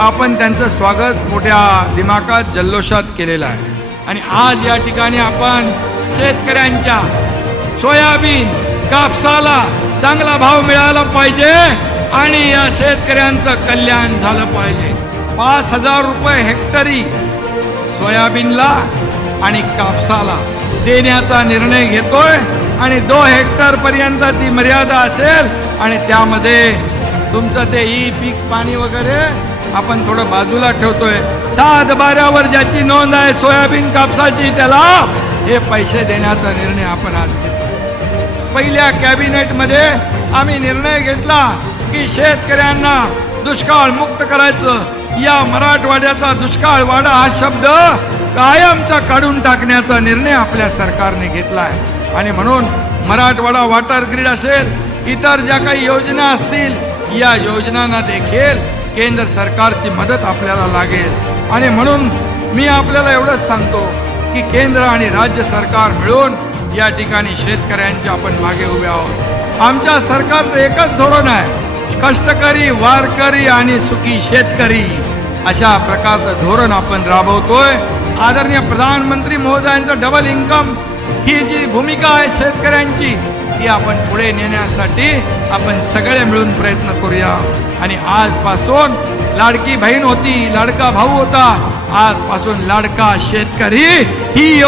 आपण त्यांचं स्वागत मोठ्या दिमाकात जल्लोषात केलेलं आहे. आणि आज या ठिकाणी आपण शेतकऱ्यांच्या सोयाबीन कापसाला चांगला भाव मिळाला पाहिजे आणि या शेतकऱ्यांचं कल्याण झालं पाहिजे. पाच हजार रुपये हेक्टरी सोयाबीनला आणि कापसाला देण्याचा निर्णय घेतोय आणि दो हेक्टर पर्यंत ती मर्यादा असेल आणि त्यामध्ये तुमचं ते ई पीक पाणी वगैरे आपण थोडं बाजूला ठेवतोय. सात बाऱ्यावर ज्याची नोंद आहे सोयाबीन कापसाची त्याला हे पैसे देण्याचा निर्णय आपण आज घेतला. पहिल्या कॅबिनेटमध्ये आम्ही निर्णय घेतला की शेतकऱ्यांना दुष्काळ मुक्त करायचं. या मराठवाड्याचा दुष्काळ वाडा हा शब्द कायमचा काढून टाकण्याचा निर्णय आपल्या सरकारने घेतला आहे. आणि म्हणून मराठवाडा वॉटर ग्रीड असेल इतर ज्या काही योजना असतील या योजनांना देखील केंद्र सरकारची मदत आपल्याला लागेल. आणि म्हणून मी आपल्याला एवढंच सांगतो की केंद्र आणि राज्य सरकार मिळून या ठिकाणी शेतकऱ्यांच्या आपण मागे उभे आहोत. आमच्या सरकारचं एकच धोरण आहे कष्टकरी वारकरी आणि सुखी शेतकरी अशा प्रकारचं धोरण आपण राबवतोय. आदरणीय प्रधानमंत्री महोदयांचं डबल इन्कम ही जी भूमिका आहे शेतकऱ्यांची ती आपण पुढे नेण्यासाठी आपण सगळे मिळून प्रयत्न करूया. आणि आजपासून लाडकी बहीण होती लाडका भाऊ होता. आजपासून लाडका शेतकरी ही